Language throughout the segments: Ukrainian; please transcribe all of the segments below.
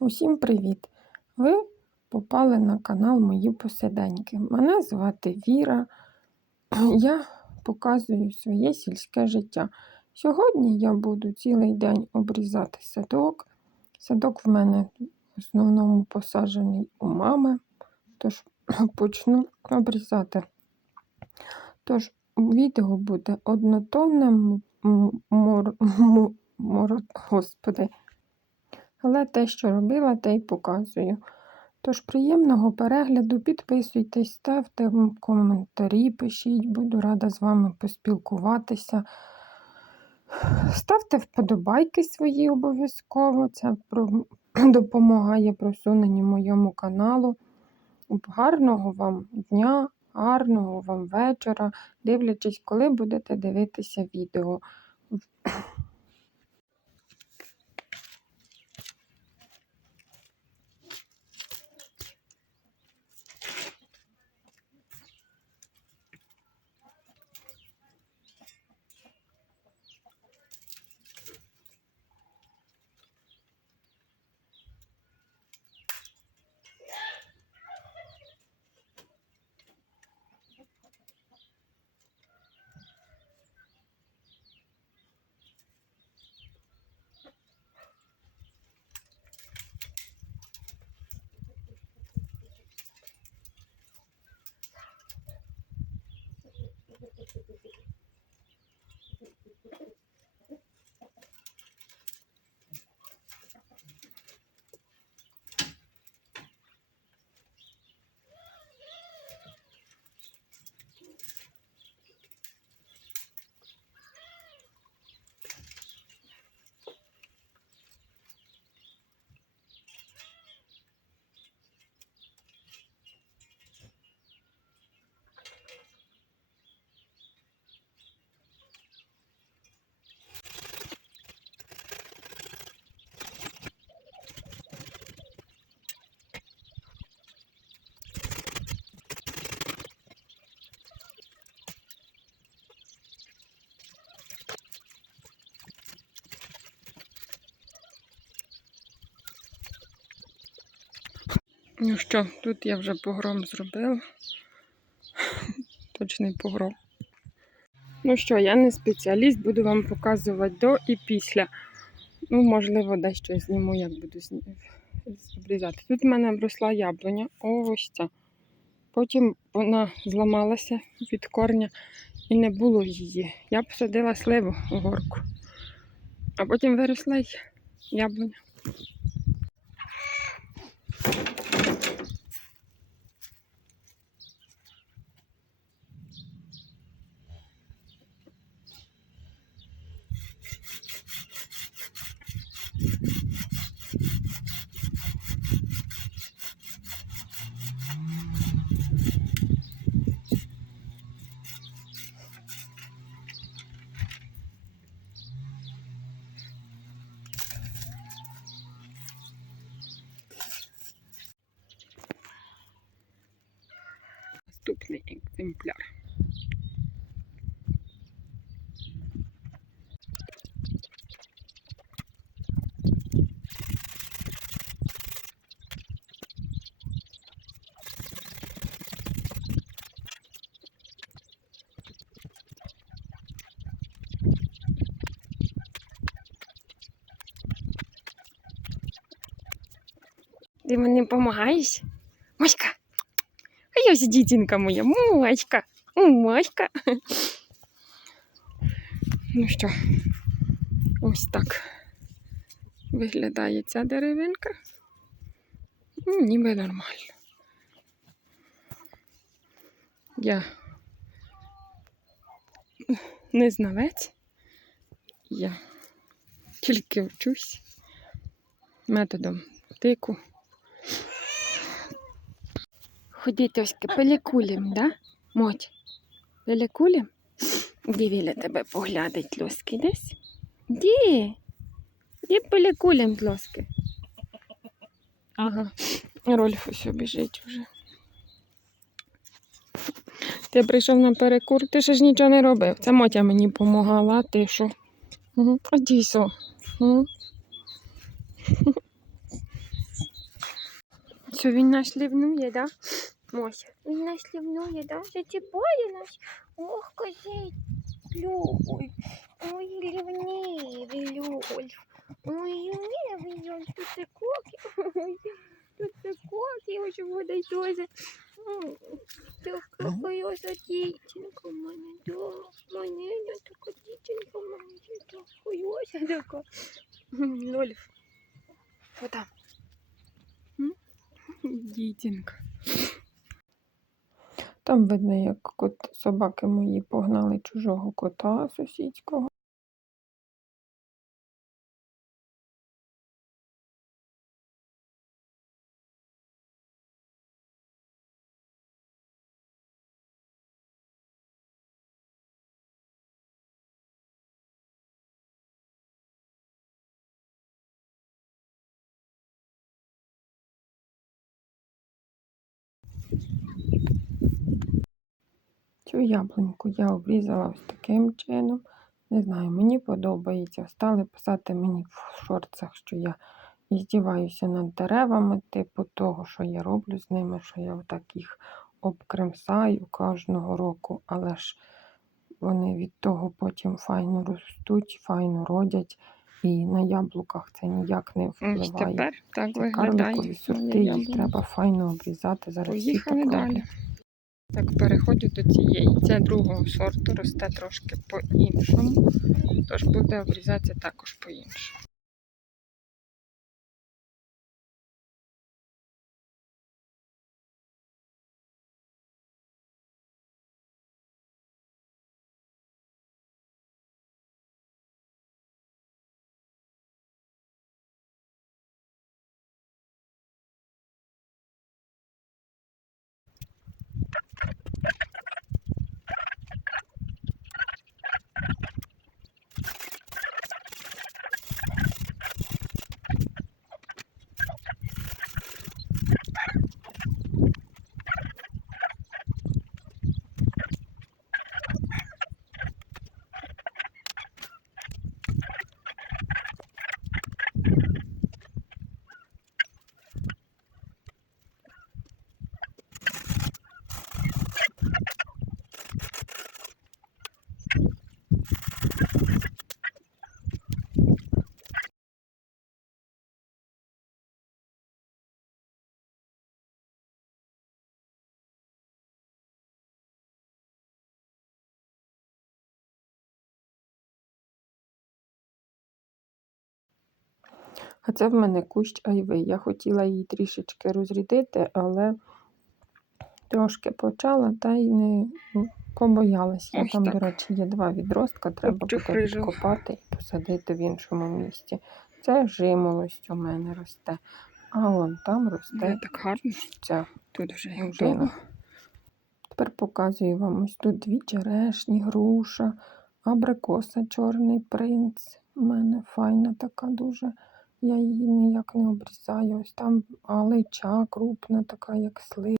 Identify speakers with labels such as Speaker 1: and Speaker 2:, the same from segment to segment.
Speaker 1: Усім привіт! Ви попали на канал Мої Посиденьки. Мене звати Віра. Я показую своє сільське життя. Сьогодні я буду цілий день обрізати садок. Садок в мене в основному посаджений у мами, тож почну обрізати. Тож відео буде однотонне, м- м- мор, мор, господи. Але те, що робила, те й показую. Тож приємного перегляду, підписуйтесь, ставте коментарі, пишіть, буду рада з вами поспілкуватися. Ставте вподобайки свої обов'язково. Це допомагає просуненню моєму каналу. Гарного вам дня, гарного вам вечора, дивлячись, коли будете дивитися відео. Ну що, тут я вже погром зробила. Точний погром. Ну що, я не спеціаліст, буду вам показувати до і після. Ну, можливо, дещо зніму, як буду обрізати. Тут в мене обросла яблуня, ось ця. Потім вона зламалася від корня і не було її. Я посадила сливу у горку. А потім виросла й яблуня. Наступний екземпляр. Ти мені допомагаєш? Ось дітінка моя, Моська, Моська. Ну що, ось так виглядає ця деревинка. Ну, ніби нормально. Я не знавець, я тільки вчусь методом тику. Ходіть ось пелікулем, да? Моть. Пелікулем? Де Віля тебе поглядить лоски десь? Де? Де пелікулем лоски? Ага. Рольф ось біжить вже. Ти прийшов на перекур, ти ще ж нічого не робив. Це Мотя мені допомагала, а ти що? Угу. Дійсно. Угу. Що він наш лівнує, да? Мося. Він наш лівнує, да? Зачіпає нас. Ох, козей. Люль. Ой, лівнівий люль. Ой, лівнівий люль. Тут це коки. Ой, тут це коки. Ось вода й тоже. М, Така красота дівчинка в мене, да. Маленька така дівчинка в мене, така хуйося така. Лоль. Що там? М? Дітінка. Там видно, як кот, собаки мої погнали чужого кота сусідського. Цю яблуньку я обрізала ось таким чином. Не знаю, мені подобається. Стали писати мені в шорцах, що я іздіваюся над деревами, типу того, що я роблю з ними, що я отак їх обкремсаю кожного року, але ж вони від того потім файно ростуть, файно родять, і на яблуках це ніяк не
Speaker 2: Ось
Speaker 1: впливає.
Speaker 2: тепер так виглядає.
Speaker 1: сорти, їх треба файно обрізати. Зараз
Speaker 2: Поїхали далі. Так, переходжу до цієї. Це другого сорту, росте трошки по-іншому. Тож буде обрізатися також по-іншому.
Speaker 1: А це в мене кущ айви. Я хотіла її трішечки розрядити, але трошки почала та й не ну, побоялась. Я там,
Speaker 2: так.
Speaker 1: до речі, є два відростка, треба буде відкопати і посадити в іншому місці. Це жимолость у мене росте. А вон там росте
Speaker 2: Де так гарно.
Speaker 1: ця.
Speaker 2: Тут вже як
Speaker 1: Тепер показую вам ось тут дві черешні, груша, абрикоса, чорний принц. У мене файна така дуже. Я її ніяк не обрізаю. Ось там алича крупна, така, як слив.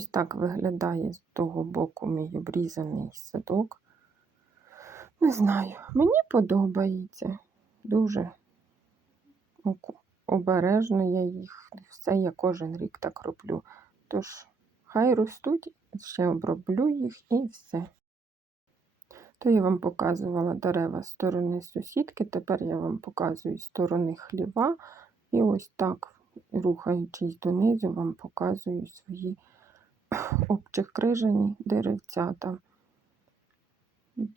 Speaker 1: Ось так виглядає з того боку мій обрізаний садок. Не знаю, мені подобається. Дуже обережно я їх. Все я кожен рік так роблю. Тож, хай ростуть, ще оброблю їх і все. То я вам показувала дерева з сторони сусідки, тепер я вам показую сторони хліва. І ось так, рухаючись донизу, вам показую свої обчекрижені деревцята.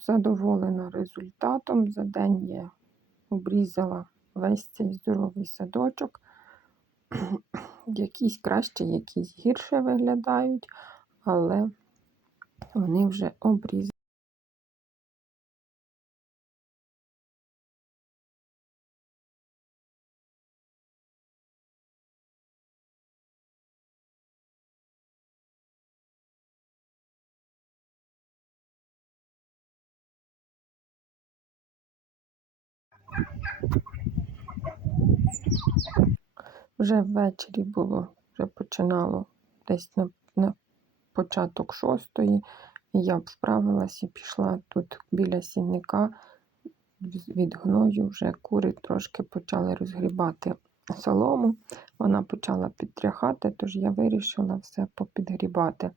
Speaker 1: Задоволена результатом. За день я обрізала весь цей здоровий садочок. Якісь краще, якісь гірше виглядають, але вони вже обрізані. Вже ввечері було, вже починало десь на, на початок шостої. І я вправилась і пішла тут біля сінника від гною. Вже кури трошки почали розгрібати солому. Вона почала підтряхати, тож я вирішила все попідгрібати.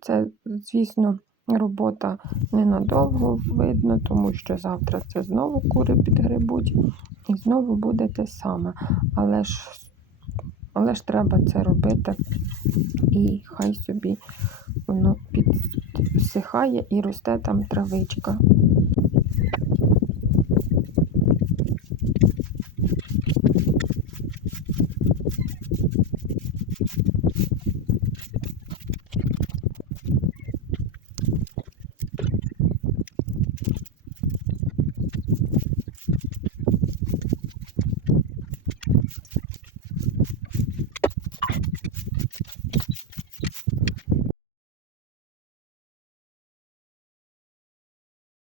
Speaker 1: Це, звісно, робота ненадовго видно, тому що завтра це знову кури підгребуть і знову буде те саме. Але ж, але ж треба це робити, і хай собі воно підсихає і росте там травичка.